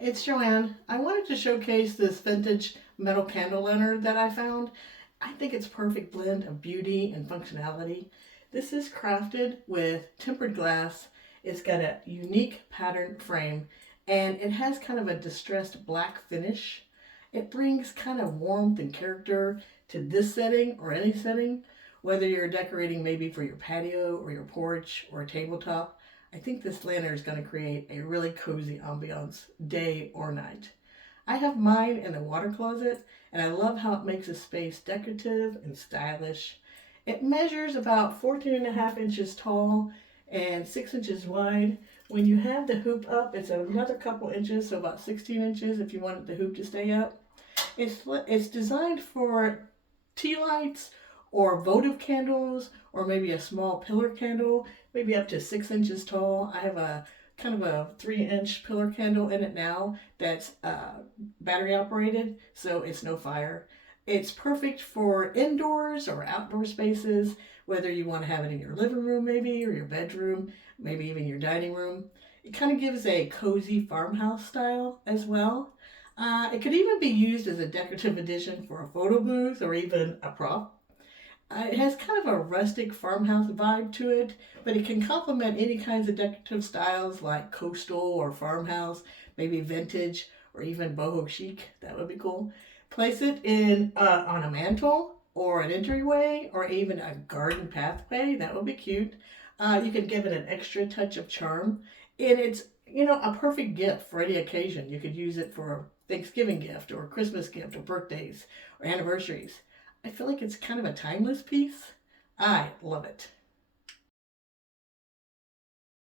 it's Joanne. I wanted to showcase this vintage metal candle lantern that I found. I think it's a perfect blend of beauty and functionality. This is crafted with tempered glass. It's got a unique pattern frame and it has kind of a distressed black finish. It brings kind of warmth and character to this setting or any setting, whether you're decorating maybe for your patio or your porch or a tabletop. I think this lantern is going to create a really cozy ambiance, day or night. I have mine in the water closet, and I love how it makes the space decorative and stylish. It measures about 14 and a half inches tall and 6 inches wide. When you have the hoop up, it's another couple inches, so about 16 inches if you want the hoop to stay up. It's designed for tea lights or votive candles or maybe a small pillar candle, maybe up to 6 inches tall. I have a kind of a 3 inch pillar candle in it now that's battery operated, so it's no fire. It's perfect for indoors or outdoor spaces, whether you want to have it in your living room maybe or your bedroom, maybe even your dining room. It kind of gives a cozy farmhouse style as well. It could even be used as a decorative addition for a photo booth or even a prop. It has kind of a rustic farmhouse vibe to it, but it can complement any kinds of decorative styles like coastal or farmhouse, maybe vintage or even boho chic. That would be cool. Place it in on a mantle or an entryway or even a garden pathway. That would be cute. You can give it an extra touch of charm, and it's a perfect gift for any occasion. You could use it for a Thanksgiving gift or a Christmas gift or birthdays or anniversaries. I feel like it's kind of a timeless piece. I love it.